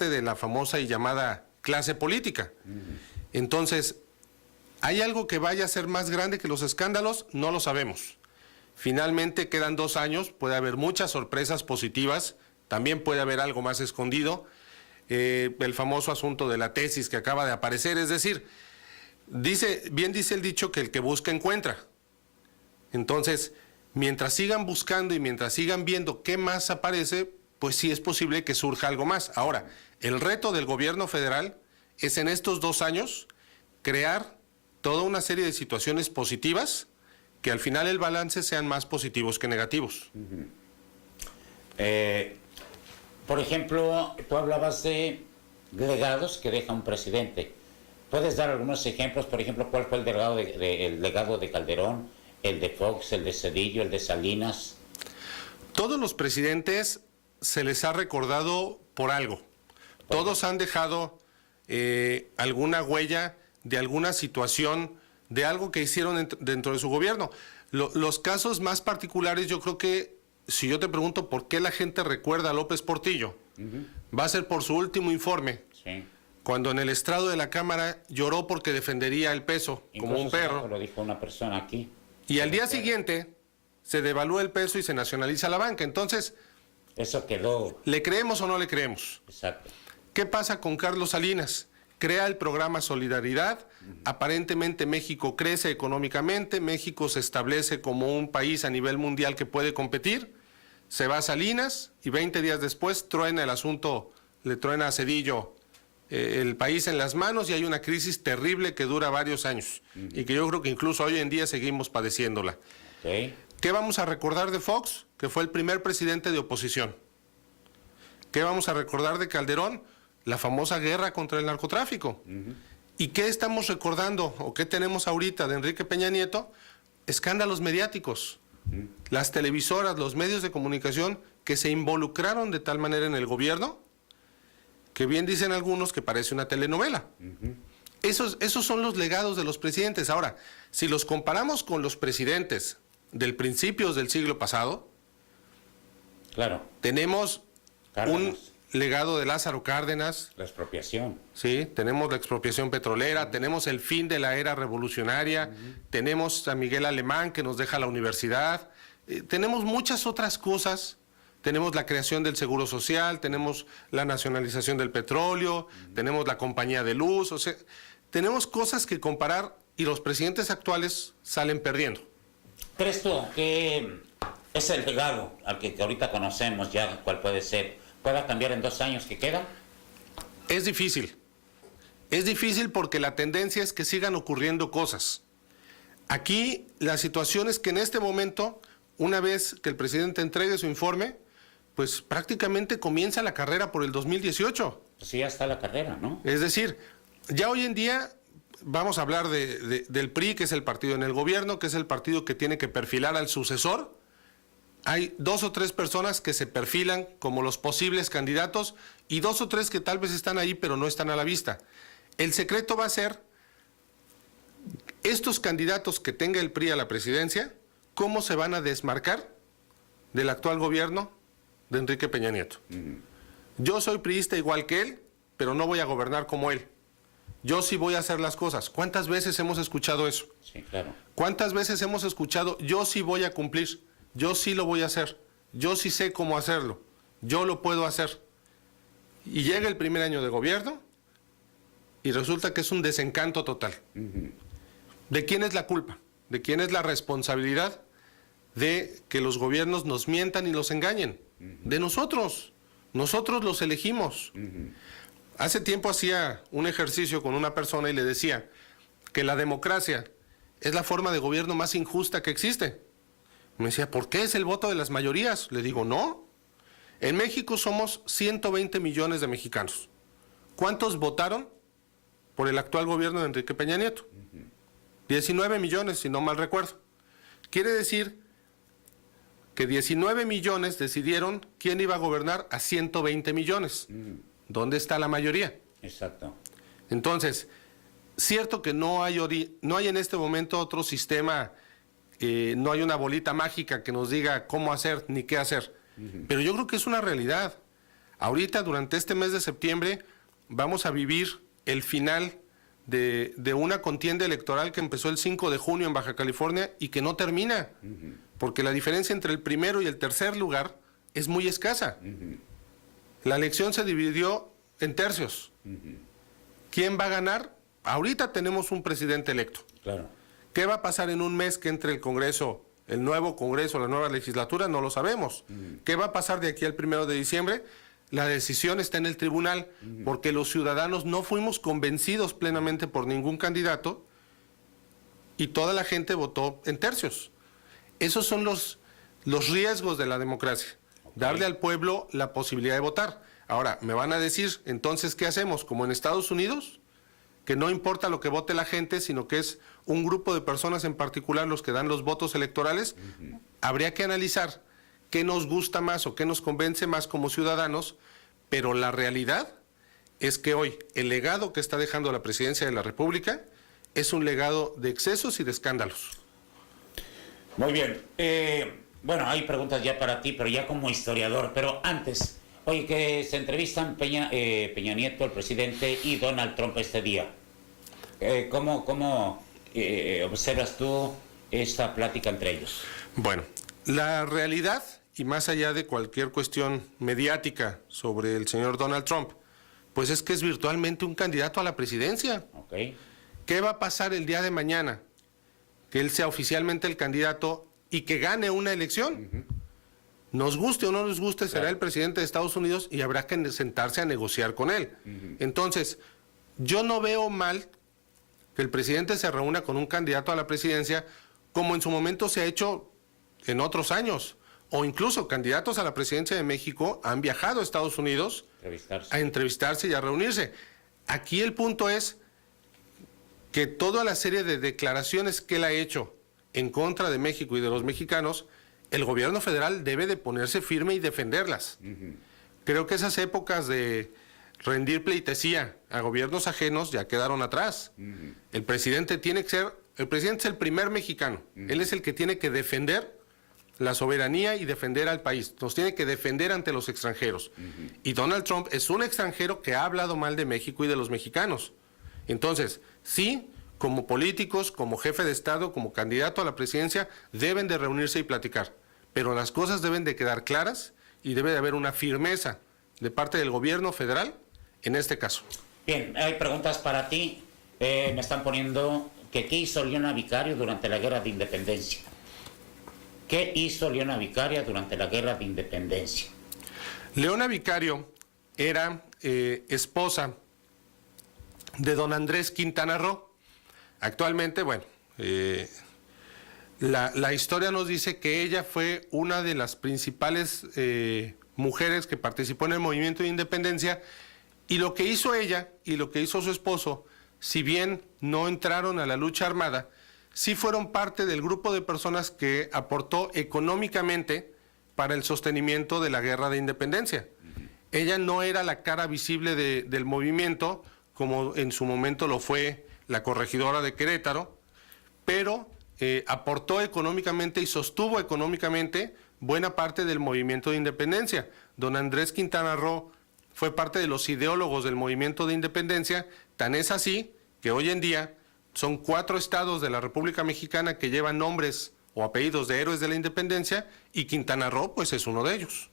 parte de la famosa y llamada clase política. Entonces, ¿hay algo que vaya a ser más grande que los escándalos? No lo sabemos. Finalmente quedan 2 años, puede haber muchas sorpresas positivas, también puede haber algo más escondido. El famoso asunto de la tesis que acaba de aparecer, es decir, bien dice el dicho que el que busca encuentra. Entonces, mientras sigan buscando y mientras sigan viendo qué más aparece, pues sí es posible que surja algo más. Ahora, el reto del gobierno federal es en estos 2 años crear toda una serie de situaciones positivas que al final el balance sean más positivos que negativos. Por ejemplo, tú hablabas de legados que deja un presidente. ¿Puedes dar algunos ejemplos? Por ejemplo, ¿cuál fue el legado de Calderón, el de Fox, el de Zedillo, el de Salinas? Todos los presidentes se les ha recordado por algo. Todos han dejado alguna huella de alguna situación, de algo que hicieron dentro de su gobierno. Los casos más particulares, yo creo que, si yo te pregunto por qué la gente recuerda a López Portillo, va a ser por su último informe, cuando en el estrado de la Cámara lloró porque defendería el peso, incluso como un perro. Lo dijo una persona aquí. Y al día siguiente se devalúa el peso y se nacionaliza la banca. Entonces, eso quedó. ¿Le creemos o no le creemos? Exacto. ¿Qué pasa con Carlos Salinas? Crea el programa Solidaridad, aparentemente México crece económicamente, México se establece como un país a nivel mundial que puede competir, se va a Salinas y 20 días después truena el asunto, le truena a Zedillo el país en las manos y hay una crisis terrible que dura varios años y que yo creo que incluso hoy en día seguimos padeciéndola. ¿Qué vamos a recordar de Fox? Que fue el primer presidente de oposición. ¿Qué vamos a recordar de Calderón? La famosa guerra contra el narcotráfico. ¿Y qué estamos recordando o qué tenemos ahorita de Enrique Peña Nieto? Escándalos mediáticos. Las televisoras, los medios de comunicación que se involucraron de tal manera en el gobierno que bien dicen algunos que parece una telenovela. Esos son los legados de los presidentes. Ahora, si los comparamos con los presidentes del principios del siglo pasado, claro, tenemos un legado de Lázaro Cárdenas. La expropiación. Sí, tenemos la expropiación petrolera, tenemos el fin de la era revolucionaria, tenemos a Miguel Alemán que nos deja la universidad, tenemos muchas otras cosas, tenemos la creación del Seguro Social, tenemos la nacionalización del petróleo, tenemos la compañía de luz, o sea, tenemos cosas que comparar y los presidentes actuales salen perdiendo. ¿Crees tú que ese legado al que ahorita conocemos ya, cuál puede ser, pueda cambiar en 2 años que quedan? Es difícil. Es difícil porque la tendencia es que sigan ocurriendo cosas. Aquí la situación es que en este momento, una vez que el presidente entregue su informe, pues prácticamente comienza la carrera por el 2018. Sí, ya está la carrera, ¿no? Es decir, ya hoy en día vamos a hablar del PRI, que es el partido en el gobierno, que es el partido que tiene que perfilar al sucesor. Hay 2 o 3 personas que se perfilan como los posibles candidatos y 2 o 3 que tal vez están ahí pero no están a la vista. El secreto va a ser estos candidatos que tenga el PRI a la presidencia, cómo se van a desmarcar del actual gobierno de Enrique Peña Nieto. Yo soy priista igual que él, pero no voy a gobernar como él. Yo sí voy a hacer las cosas. ¿Cuántas veces hemos escuchado eso? Sí, claro. ¿Cuántas veces hemos escuchado yo sí voy a cumplir? Yo sí lo voy a hacer, yo sí sé cómo hacerlo, yo lo puedo hacer. Y llega el primer año de gobierno y resulta que es un desencanto total. ¿De quién es la culpa? ¿De quién es la responsabilidad de que los gobiernos nos mientan y los engañen? De nosotros. Nosotros los elegimos. Hace tiempo hacía un ejercicio con una persona y le decía que la democracia es la forma de gobierno más injusta que existe. Me decía, ¿por qué es el voto de las mayorías? Le digo, no. En México somos 120 millones de mexicanos. ¿Cuántos votaron por el actual gobierno de Enrique Peña Nieto? 19 millones, si no mal recuerdo. Quiere decir que 19 millones decidieron quién iba a gobernar a 120 millones. ¿Dónde está la mayoría? Exacto. Entonces, cierto que no hay en este momento otro sistema. No hay una bolita mágica que nos diga cómo hacer ni qué hacer. Pero yo creo que es una realidad. Ahorita, durante este mes de septiembre, vamos a vivir el final de una contienda electoral que empezó el 5 de junio en Baja California y que no termina, porque la diferencia entre el primero y el tercer lugar es muy escasa. La elección se dividió en tercios. ¿Quién va a ganar? Ahorita tenemos un presidente electo. Claro. ¿Qué va a pasar en un mes que entre el Congreso, el nuevo Congreso, la nueva legislatura? No lo sabemos. ¿Qué va a pasar de aquí al 1 de diciembre? La decisión está en el tribunal, porque los ciudadanos no fuimos convencidos plenamente por ningún candidato y toda la gente votó en tercios. Esos son los riesgos de la democracia, darle al pueblo la posibilidad de votar. Ahora, me van a decir, entonces, ¿qué hacemos? Como en Estados Unidos, que no importa lo que vote la gente, sino que es un grupo de personas en particular los que dan los votos electorales. Habría que analizar qué nos gusta más o qué nos convence más como ciudadanos, pero la realidad es que hoy el legado que está dejando la presidencia de la República es un legado de excesos y de escándalos. Muy bien. Bueno, hay preguntas ya para ti, pero ya como historiador. Pero antes, oye, que se entrevistan Peña Nieto, el presidente, y Donald Trump este día. ¿Cómo observas tú esta plática entre ellos? Bueno, la realidad, y más allá de cualquier cuestión mediática sobre el señor Donald Trump, pues es que es virtualmente un candidato a la presidencia. Okay. ¿Qué va a pasar el día de mañana? Que él sea oficialmente el candidato y que gane una elección. Nos guste o no nos guste, será el presidente de Estados Unidos y habrá que sentarse a negociar con él. Entonces, yo no veo mal que el presidente se reúna con un candidato a la presidencia, como en su momento se ha hecho en otros años, o incluso candidatos a la presidencia de México han viajado a Estados Unidos a entrevistarse y a reunirse. Aquí el punto es que toda la serie de declaraciones que él ha hecho en contra de México y de los mexicanos, el gobierno federal debe de ponerse firme y defenderlas. Creo que esas épocas de rendir pleitesía a gobiernos ajenos ya quedaron atrás. El presidente tiene que ser, el presidente es el primer mexicano, él es el que tiene que defender la soberanía y defender al país, nos tiene que defender ante los extranjeros. Y Donald Trump es un extranjero que ha hablado mal de México y de los mexicanos. Entonces, sí, como políticos, como jefe de Estado, como candidato a la presidencia, deben de reunirse y platicar. Pero las cosas deben de quedar claras y debe de haber una firmeza de parte del gobierno federal en este caso. Bien, hay preguntas para ti. Me están poniendo que ¿qué hizo Leona Vicario durante la Guerra de Independencia? ¿Qué hizo Leona Vicaria durante la Guerra de Independencia? Leona Vicario era esposa de don Andrés Quintana Roo. Actualmente, bueno, la historia nos dice que ella fue una de las principales mujeres que participó en el movimiento de independencia, y lo que hizo ella y lo que hizo su esposo, si bien no entraron a la lucha armada, sí fueron parte del grupo de personas que aportó económicamente para el sostenimiento de la Guerra de Independencia. Ella no era la cara visible del movimiento, como en su momento lo fue la corregidora de Querétaro, pero aportó económicamente y sostuvo económicamente buena parte del movimiento de independencia. Don Andrés Quintana Roo fue parte de los ideólogos del movimiento de independencia, tan es así que hoy en día son 4 estados de la República Mexicana que llevan nombres o apellidos de héroes de la independencia, y Quintana Roo pues es uno de ellos.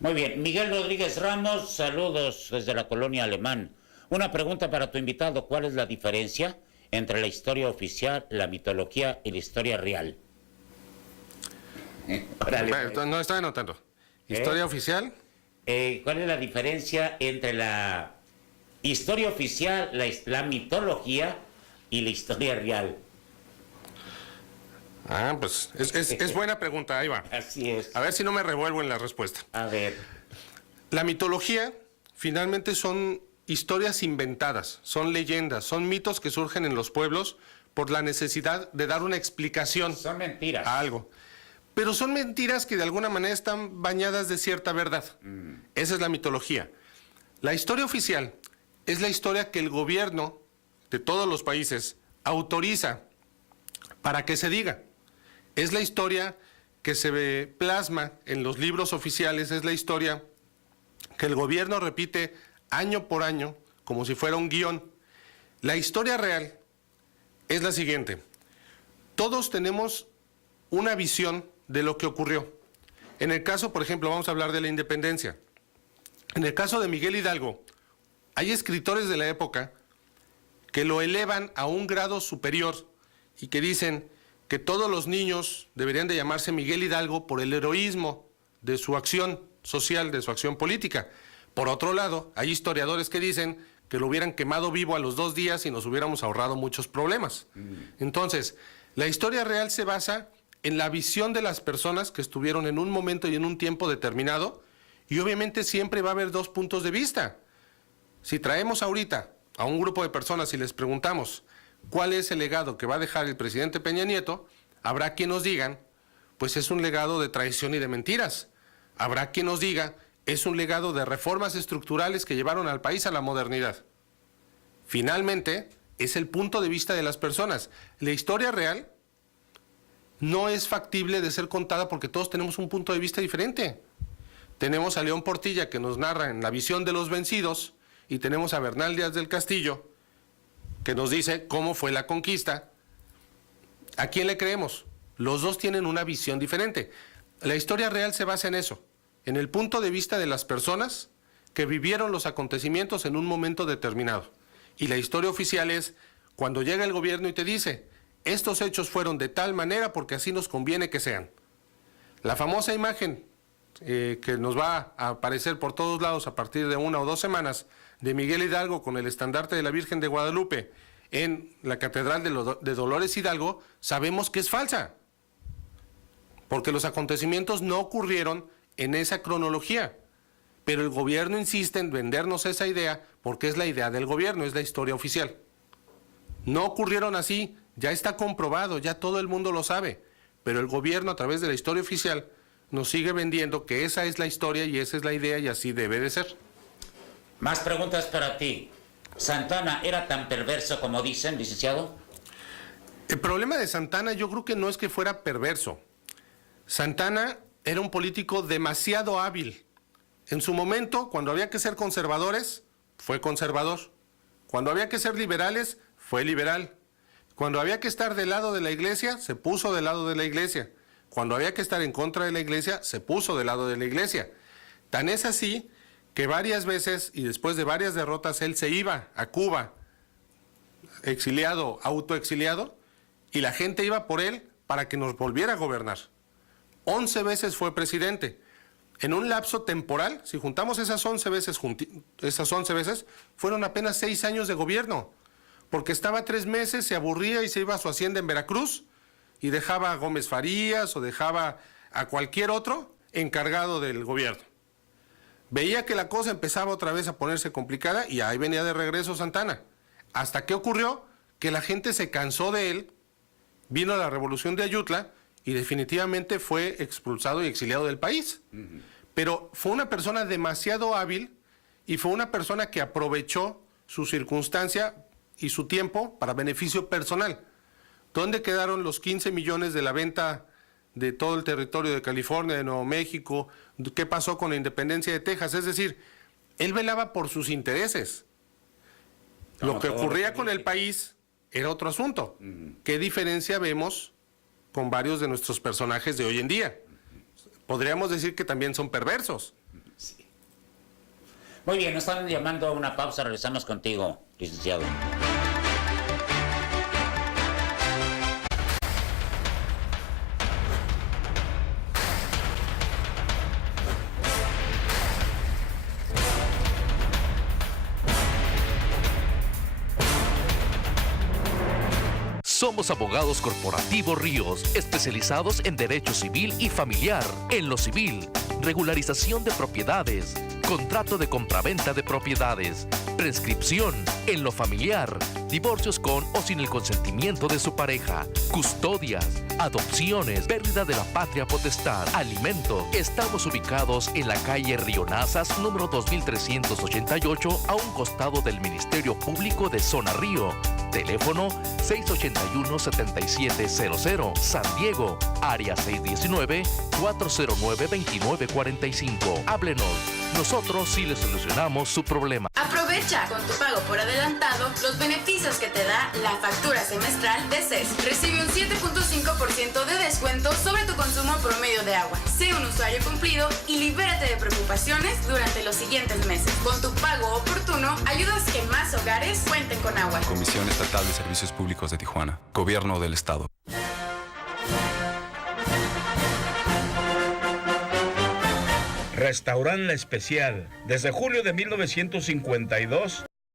Muy bien. Miguel Rodríguez Ramos, saludos desde la colonia Alemán. Una pregunta para tu invitado: ¿cuál es la diferencia entre la historia oficial, la mitología y la historia real? No estoy anotando. ¿Historia oficial? ¿Cuál es la diferencia entre la historia oficial, la mitología y la historia real? Pues es buena pregunta, ahí va. Así es. A ver si no me revuelvo en la respuesta. A ver. La mitología finalmente son historias inventadas, son leyendas, son mitos que surgen en los pueblos por la necesidad de dar una explicación. Son mentiras. A algo. Pero son mentiras que de alguna manera están bañadas de cierta verdad. Esa es la mitología. La historia oficial es la historia que el gobierno de todos los países autoriza para que se diga. Es la historia que se plasma en los libros oficiales, es la historia que el gobierno repite año por año como si fuera un guión. La historia real es la siguiente. Todos tenemos una visión de lo que ocurrió. En el caso, por ejemplo, vamos a hablar de la independencia. En el caso de Miguel Hidalgo, hay escritores de la época que lo elevan a un grado superior y que dicen que todos los niños deberían de llamarse Miguel Hidalgo por el heroísmo de su acción social, de su acción política. Por otro lado, hay historiadores que dicen que lo hubieran quemado vivo a los 2 días y nos hubiéramos ahorrado muchos problemas. Entonces, la historia real se basa en la visión de las personas que estuvieron en un momento y en un tiempo determinado, y obviamente siempre va a haber 2 puntos de vista. Si traemos ahorita a un grupo de personas y les preguntamos cuál es el legado que va a dejar el presidente Peña Nieto, habrá quien nos digan, pues es un legado de traición y de mentiras. Habrá quien nos diga, es un legado de reformas estructurales que llevaron al país a la modernidad. Finalmente, es el punto de vista de las personas. La historia real no es factible de ser contada porque todos tenemos un punto de vista diferente. Tenemos a León Portilla que nos narra en la visión de los vencidos y tenemos a Bernal Díaz del Castillo que nos dice cómo fue la conquista. ¿A quién le creemos? Los dos tienen una visión diferente. La historia real se basa en eso, en el punto de vista de las personas que vivieron los acontecimientos en un momento determinado. Y la historia oficial es cuando llega el gobierno y te dice, estos hechos fueron de tal manera porque así nos conviene que sean. La famosa imagen que nos va a aparecer por todos lados a partir de 1 o 2 semanas de Miguel Hidalgo con el estandarte de la Virgen de Guadalupe en la Catedral de Dolores Hidalgo, sabemos que es falsa, porque los acontecimientos no ocurrieron en esa cronología, pero el gobierno insiste en vendernos esa idea porque es la idea del gobierno, es la historia oficial. No ocurrieron así, ya está comprobado, ya todo el mundo lo sabe, pero el gobierno a través de la historia oficial nos sigue vendiendo que esa es la historia y esa es la idea y así debe de ser. Más preguntas para ti. ¿Santana era tan perverso como dicen, licenciado? El problema de Santana yo creo que no es que fuera perverso. Santana era un político demasiado hábil. En su momento, cuando había que ser conservadores, fue conservador. Cuando había que ser liberales, fue liberal. Cuando había que estar del lado de la iglesia, se puso del lado de la iglesia. Cuando había que estar en contra de la iglesia, se puso del lado de la iglesia. Tan es así que varias veces y después de varias derrotas él se iba a Cuba, exiliado, autoexiliado, y la gente iba por él para que nos volviera a gobernar. 11 veces fue presidente. En un lapso temporal, si juntamos esas 11 veces, fueron apenas 6 años de gobierno, porque estaba 3 meses, se aburría y se iba a su hacienda en Veracruz y dejaba a Gómez Farías o dejaba a cualquier otro encargado del gobierno. Veía que la cosa empezaba otra vez a ponerse complicada y ahí venía de regreso Santana. ¿Hasta qué ocurrió? Que la gente se cansó de él, vino la revolución de Ayutla y definitivamente fue expulsado y exiliado del país. Pero fue una persona demasiado hábil y fue una persona que aprovechó su circunstancia y su tiempo para beneficio personal. ¿Dónde quedaron los 15 millones de la venta de todo el territorio de California, de Nuevo México? ¿Qué pasó con la independencia de Texas? Es decir, él velaba por sus intereses. Lo que ocurría con el país era otro asunto. ¿Qué diferencia vemos con varios de nuestros personajes de hoy en día? Podríamos decir que también son perversos. Sí. Muy bien, nos están llamando a una pausa, regresamos contigo, licenciado. Somos abogados corporativos Ríos, especializados en derecho civil y familiar. En lo civil, regularización de propiedades, contrato de compraventa de propiedades, prescripción. En lo familiar, divorcios con o sin el consentimiento de su pareja, custodias, adopciones, pérdida de la patria potestad, alimentos. Estamos ubicados en la calle Río Nazas, número 2388, a un costado del Ministerio Público de Zona Río. Teléfono 681-7700. San Diego, área 619-409-2945. Háblenos. Nosotros sí le solucionamos su problema. Aprovecha con tu pago por adelantado los beneficios que te da la factura semestral de CES. Recibe un 7.5% de descuento sobre tu consumo promedio de agua. Sé un usuario cumplido y libérate de preocupaciones durante los siguientes meses. Con tu pago oportuno, ayudas que más hogares cuenten con agua. Comisión Estatal de Servicios Públicos de Tijuana. Gobierno del Estado. Restaurant La Especial. Desde julio de 1952